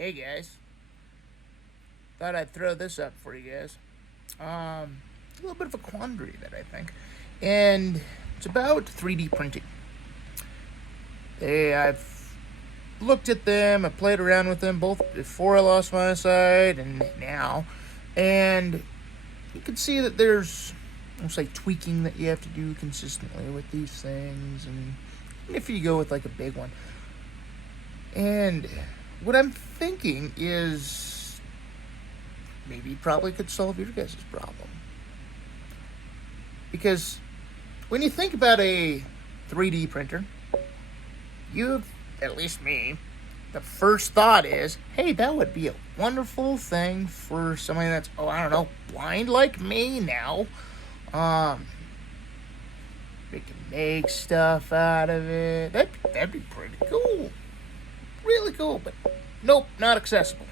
Hey guys, thought I'd throw this up for you guys. It's a little bit of a quandary that I think, and it's about 3D printing. I've looked at them, I played around with them both before I lost my eyesight and now, and you can see that there's almost like tweaking that you have to do consistently with these things, and if you go with like a big one, and what I'm thinking is maybe probably could solve your guys' problem. Because when you think about a 3D printer, you, at least me, the first thought is, hey, that would be a wonderful thing for somebody that's, I don't know, blind like me now. Um, they can make stuff out of it. That'd be pretty cool. Really cool, but nope, not accessible.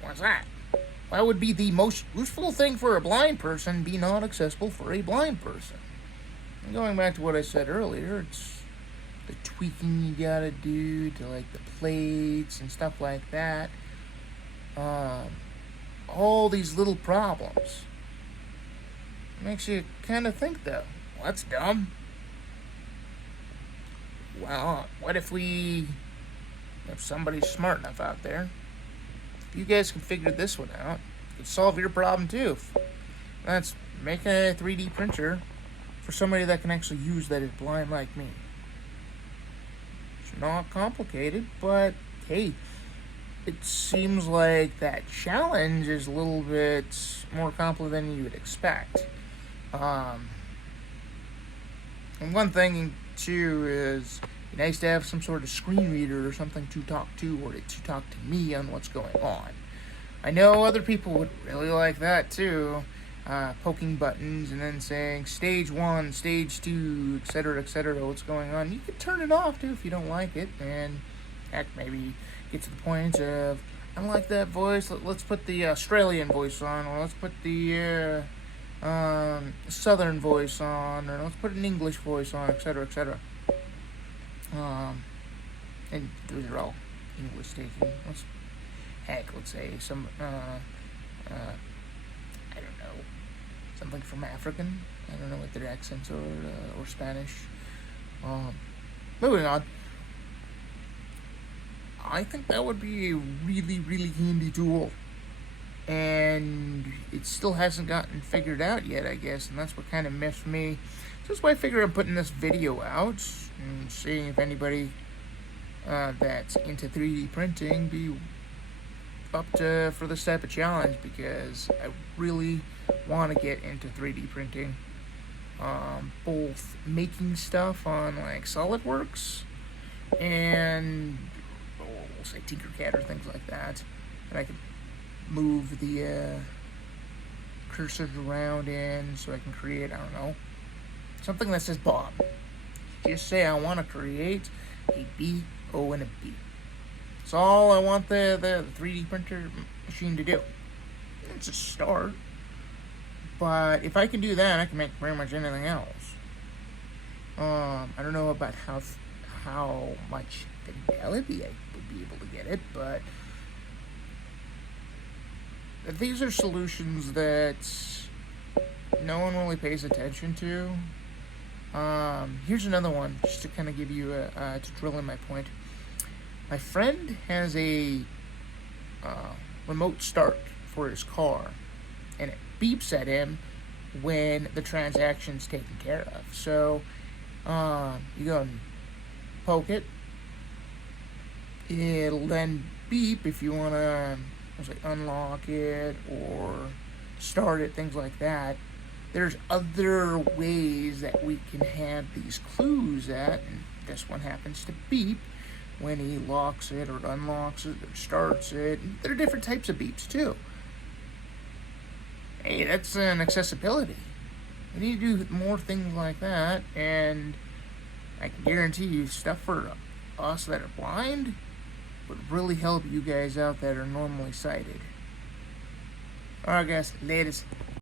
Why's that? Why would be the most useful thing for a blind person be not accessible for a blind person? And going back to what I said earlier, it's the tweaking you gotta do to like the plates and stuff like that. All these little problems. Makes you kind of think though, well, that's dumb. Well, what if somebody's smart enough out there, you guys can figure this one out, it could solve your problem too. That's make a 3D printer for somebody that can actually use that is blind like me. It's not complicated, but hey, it seems like that challenge is a little bit more complicated than you would expect. And one thing too is it'd be nice to have some sort of screen reader or something to talk to, or to talk to me on what's going on. I know other people would really like that too. Poking buttons and then saying stage one, stage two, etc., what's going on. You could turn it off too if you don't like it, and heck, maybe get to the point of, I don't like that voice, let's put the Australian voice on, or let's put the Southern voice on, or let's put an English voice on, etc. And those are all English taking. Let's say some, I don't know, something from African. I don't know what their accents are, or Spanish. Moving on. I think that would be a really, really handy tool. And it still hasn't gotten figured out yet, I guess, and that's what kind of miffed me. So that's why I figured I'm putting this video out and seeing if anybody that's into 3D printing be up to for this type of challenge, because I really want to get into 3D printing, both making stuff on like SolidWorks and we'll say Tinkercad or things like that, and I can move the cursors around in so I can create, I don't know, something that says Bob. Just say I want to create a B, O, and a B. That's all I want the 3D printer machine to do. It's a start. But if I can do that, I can make pretty much anything else. I don't know about how much fidelity I would be able to get it, but these are solutions that no one really pays attention to. Here's another one, just to kind of give you to drill in my point. My friend has a remote start for his car, and it beeps at him when the transaction's taken care of. So you go and poke it. It'll then beep if you want to unlock it or start it, things like that. There's other ways that we can have these clues at, and this one happens to beep when he locks it or unlocks it or starts it. There are different types of beeps too. Hey, that's an accessibility. We need to do more things like that, and I can guarantee you stuff for us that are blind would really help you guys out that are normally sighted. Alright guys, latest.